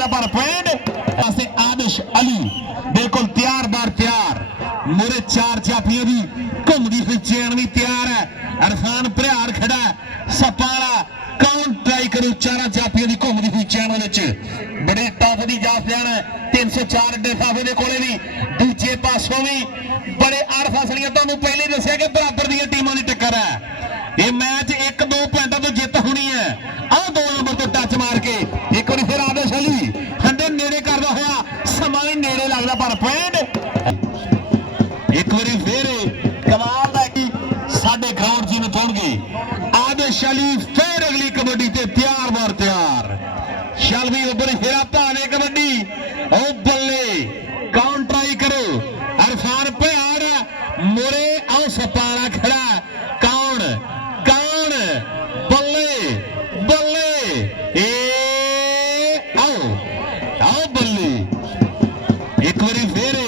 लगता पर पॉइंट आदिश अली बिल्कुल तैयार बार तैयार मुरे चार चापियों की घूमती हुई चेन भी तैयार है अरफान भरियार खड़ा सपाला काउंट ट्राई करो चार चापियों की घूमती हुई चैन बड़े टॉप की जात जाना 304 लिफाफे के कोले भी दूजे पासों भी बड़े अड़ फसलियां तुहानू पहले दसिया कि बराबर दी टीमों की टक्कर है ये मैच 1-2 पॉइंटों तो जित होनी है आ 2 नंबर तो टच मार के एक बार फिर आदेश अली हंडे नेड़े करता हुआ समा भी नेड़े लगता पर पॉइंट एक बार फिर कमाल है कि साडे ग्राउंड जी में पहुंच आदेश अली फिर अगली कबड्डी से तैयार बार तैयार चल भी उधर हेरा भाने कबड्डी ओ बल्ले कौन ट्राई करो अरफान भयार मुरे आओ सपाला खड़ा कौन कौन बल्ले बल्ले ए आओ आओ बल्ले एक बारी फिर